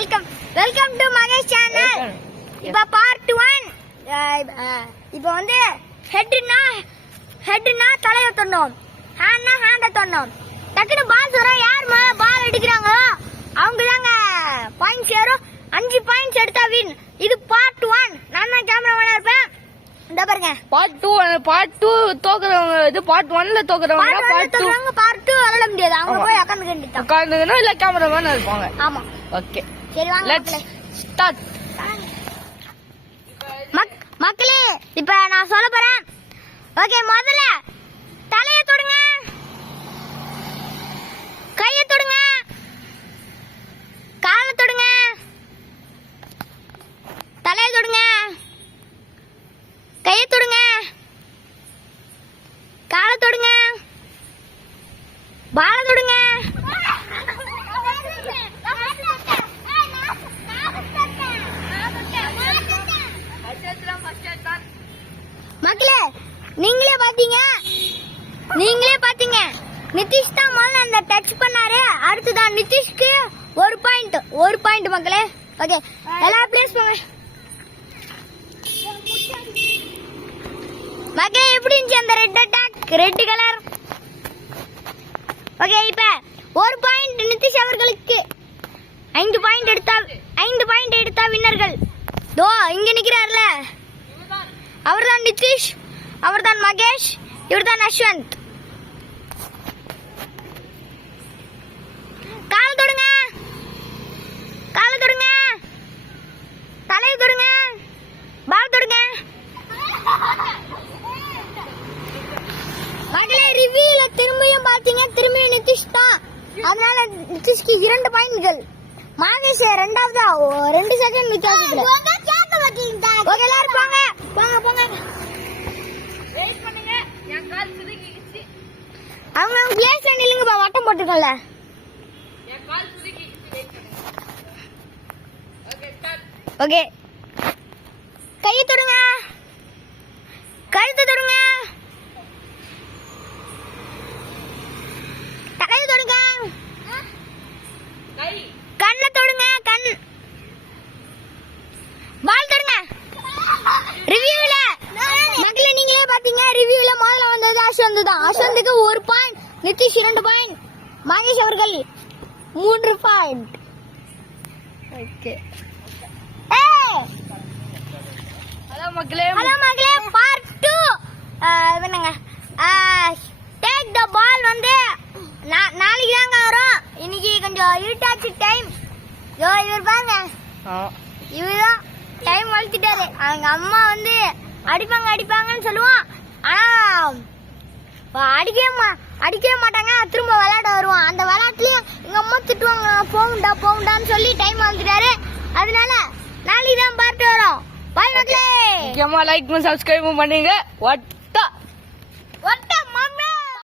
Welcome to Mahesh channel. இப்போ part 1. இப்போ வந்து ஹெட்னா தலையை தொண்டோம், ஹேண்ட்னா ஹேண்டை தொண்டோம். டக்குனு பால் வரும், யார் பால் அடிக்கிறாங்களோ அவங்க தாங்க பாயிண்ட்ஸ் ஏறும். 5 பாயிண்ட்ஸ் எடுத்தா வின். இது பார்ட் 1. நான் தான் கேமராமேனா இருப்பேன். இந்த பாருங்க பார்ட் 2 தோக்குறவங்க, இது பார்ட் 1ல தோக்குறவங்க பார்ட் 2 விளையாட முடியாது. அவங்க போய் உட்கார்ந்துக்கணும், இல்ல கேமராமேனா இருப்பாங்க. ஆமா, ஓகே, சரி வாங்க லெட்ஸ் ஸ்டார்ட். மக்களே, இப்ப நான் சொல்ல போறேன். ஓகே, முதல்ல தலையை தொடுங்க, கையை தொடுங்க, காலை தொடுங்க, தலையை தொடுங்க, கையை தொடுங்க, காலை தொடுங்க, பாலை தொடுங்க. மக்களே, நீங்களே பாத்தீங்க நிதிஷ் தான் முதல்ல அந்த டச் பண்ணாரு. அடுத்துதான் நிதிஷ்க்கு ஒரு பாயிண்ட் மக்களே. ஓகே, எல்லாரும் பிளேஸ் போங்க. மக்களே, எப்படி இருந்துச்சு அந்த ரெட் கலர்? ஓகே, இப்ப ஒரு பாயிண்ட் நிதிஷ் அவர்களுக்கு. 5 பாயிண்ட் எடுத்தா வின்னர்கள். தோ இங்க நிக்கிறார்ல, அவர்தான் நிதிஷ், அவர்தான் மகேஷ், இவர்தான் அஸ்வந்த். கால் தொடுங்க, தலை தொடுங்க, பால் தொடுங்க. மகளே, ரிவ்யூல திரும்பியும் பாத்தீங்க, திரும்பியும் நிதிஷ் தான். அதனால நிதிஷ்க்கு 2 பாயிண்ட்கள், மகேஷ் 2வது 2 செகண்ட் வித்தியாசத்துல. ஓகே, எல்லாரும் போங்க. அவங்க பிளேஸ்ல நில்லுங்கப்பா, வட்டம் போட்டுக்கல. ஓகே, கையை தொடுங்க, கழுத்து தொடுங்க, தலையை தொடுங்க, கண்ணை தொடுங்க, பால் தொடுங்க. ரிவ்யூல மக்களே, நீங்களே பாத்தீங்க, ரிவ்யூல முதல்ல வந்தது அஸ்வந்த் தான். அஸ்வந்துக்கு 1 பாயிண்ட், நிதிஷ் 2 பாயிண்ட், மகேஷ் அவர்கள் 3 பாயிண்ட். ஓகே, ஹலோ மக்களே, பார்ட் 2 என்னங்க, டேக் த பால் வந்து நாளைக்கு தாங்க வரும். இன்னைக்கு கொஞ்சம் இருட்டாச்சு டைம். இவர் பாருங்க, இவர்தான் டைம் வளர்த்துட்டாரு. அவங்க அம்மா வந்து அடிப்பாங்கன்னு சொல்லுவான். ஆனா அடிக்கவே மாட்டாங்க. திரும்ப விளையாட வருவான். அந்த விளையாட்டுலயும் எங்க அம்மா திட்டுவாங்க, போகுண்டான்னு சொல்லி டைம் வளர்த்துட்டாரு. அதனால நாளைக்கு தான் பார்த்து வரோம். பாய் மக்களே, லைக் சப்ஸ்கிரைப் பண்ணுங்க.